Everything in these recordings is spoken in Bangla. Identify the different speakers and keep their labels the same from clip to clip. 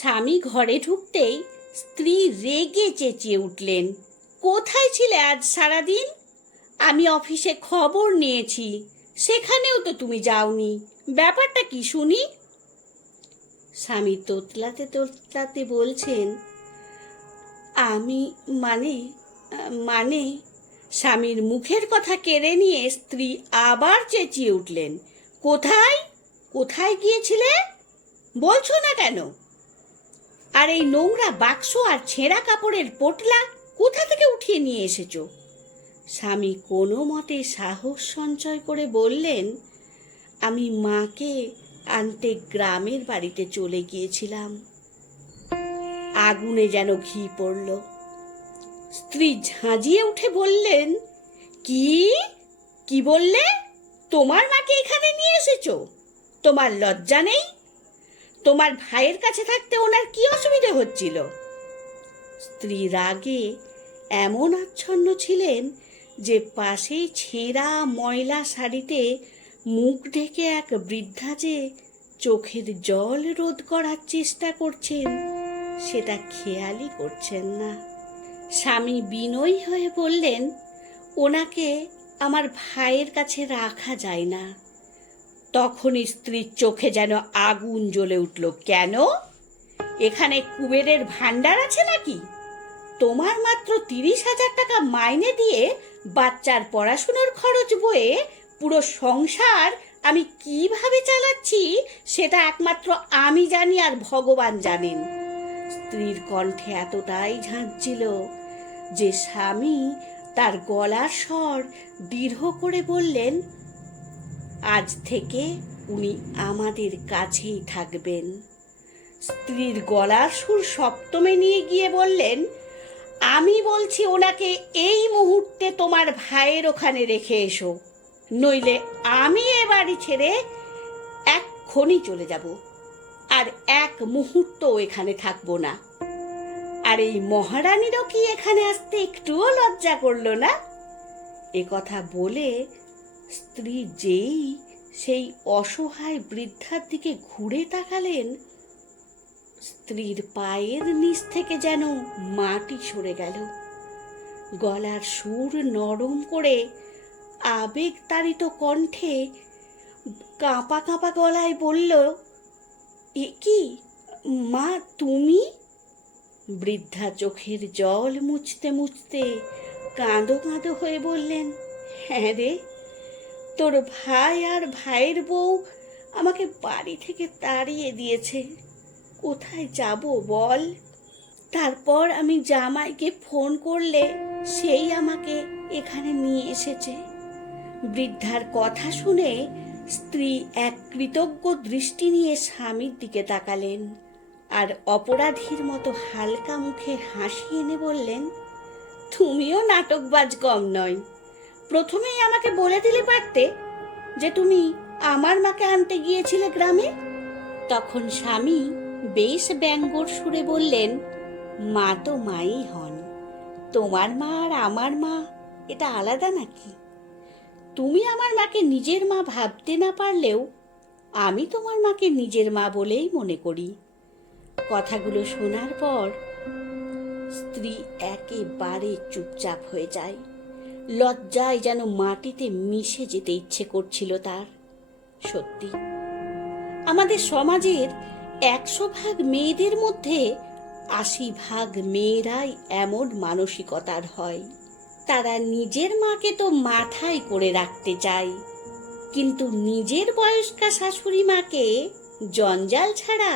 Speaker 1: স্বামী ঘরে ঢুকতেই স্ত্রী রেগে চেঁচিয়ে উঠলেন, কোথায় ছিলে আজ সারাদিন? আমি অফিসে খবর নিয়েছি, সেখানেও তো তুমি যাওনি, ব্যাপারটা কি শুনি? স্বামী তোতলাতে তোতলাতে বলছেন, আমি মানে মানে স্বামীর মুখের কথা কেড়ে নিয়ে স্ত্রী আবার চেঁচিয়ে উঠলেন, কোথায়? কোথায় গিয়েছিলে? বলছো না কেন? আর এই নোংরা বাক্স আর ছেঁড়া কাপড়ের পোটলা কোথা থেকে উঠিয়ে নিয়ে এসেছ? স্বামী কোনো মতে সাহস সঞ্চয় করে বললেন, আমি মাকে আনতে গ্রামের বাড়িতে চলে গিয়েছিলাম। আগুনে যেন ঘি পড়ল। স্ত্রী ঝাঁঝিয়ে উঠে বললেন, কি? কি বললে? তোমার মাকে এখানে নিয়ে এসেছ? তোমার লজ্জা নেই? তোমার ভাইয়ের কাছে থাকতে ওনার কি অসুবিধে হচ্ছিল? স্ত্রী রাগে এমন আচ্ছন্ন ছিলেন যে পাশেই ছেঁড়া ময়লা শাড়িতে মুখ ঢেকে এক বৃদ্ধা যে চোখের জল রোধ করার চেষ্টা করছেন, সেটা খেয়ালই করছেন না। স্বামী বিনয়ী হয়ে বললেন, ওনাকে আমার ভাইয়ের কাছে রাখা যায় না। তখন স্ত্রীর চোখে যেন আগুন জ্বলে উঠল। কেন? এখানে কুবেরের ভান্ডার আছে নাকি? তোমার মাত্র তিরিশ হাজার টাকা মাইনে দিয়ে বাচ্চার পড়াশুনোর খরচ বয়ে পুরো সংসার আমি কীভাবে চালাচ্ছি সেটা একমাত্র আমি জানি আর ভগবান জানেন। স্ত্রীর কণ্ঠে এতটাই ঝাঁঝছিল যে স্বামী তার গলার স্বর দৃঢ় করে বললেন আজ থেকে উনি আমাদের কাছেই থাকবেন। স্ত্রীর গলার সুর সপ্তমে নিয়ে গিয়ে বললেন, আমি বলছি ওনাকে এই মুহূর্তে তোমার ভাইয়ের ওখানে রেখে এসো, নইলে আমি এ বাড়ি ছেড়ে এক্ষণি চলে যাব, আর এক মুহূর্ত এখানে থাকব না। আর এই মহারানীরও কি এখানে আসতে একটুও লজ্জা করল না? এ কথা বলে স্ত্রী যেই সেই অসহায় বৃদ্ধার দিকে ঘুরে তাকালেন, স্ত্রীর পায়ের নিচ থেকে যেন মাটি সরে গেল। গলার সুর নরম করে আবেগ তাড়িত কণ্ঠে কাঁপা কাঁপা গলায় বলল, এ কি? মা, তুমি? বৃদ্ধা চোখের জল মুছতে মুছতে কাঁদো কাঁদো হয়ে বললেন হ্যাঁ রে তোর ভাই আর ভাইয়ের বউ আমাকে বাড়ি থেকে তাড়িয়ে দিয়েছে। কোথায় যাব বল? তারপর আমি জামাইকে ফোন করলে সেই আমাকে এখানে নিয়ে এসেছে। বৃদ্ধার কথা শুনে স্ত্রী এক কৃতজ্ঞ দৃষ্টি নিয়ে স্বামীর দিকে তাকালেন আর অপরাধীর মতো হালকা মুখে হাসি এনে বললেন, তুমিও নাটকবাজ কম নয় প্রথমেই আমাকে বলে দিলে পারতে যে তুমি আমার মাকে আনতে গিয়েছিলে গ্রামে? তখন স্বামী বেশ ব্যঙ্গর সুরে বললেন, মা তো মাই হন। তোমার মা আর আমার মা, এটা আলাদা নাকি? তুমি আমার মাকে নিজের মা ভাবতে না পারলেও আমি তোমার মাকে নিজের মা বলেই মনে করি। কথাগুলো শোনার পর স্ত্রী একেবারে চুপচাপ হয়ে যায়। লজ্জায় যেন মাটিতে মিশে যেতে ইচ্ছে করছিল তার। সত্যি, আমাদের সমাজের একশো ভাগ মেয়েদের মধ্যে আশি ভাগ মেয়েরাই এমন মানসিকতার হয়। তারা নিজের মাকে তো মাথায় করে রাখতে চায়, কিন্তু নিজের বয়স্কা শাশুড়ি মাকে জঞ্জাল ছাড়া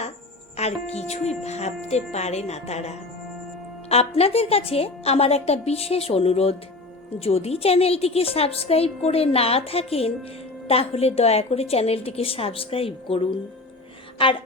Speaker 1: আর কিছুই ভাবতে পারে না তারা। আপনাদের কাছে আমার একটা বিশেষ অনুরোধ। যদি চ্যানেলটিকে সাবস্ক্রাইব করে না থাকেন তাহলে দয়া করে চ্যানেলটিকে সাবস্ক্রাইব করুন। আর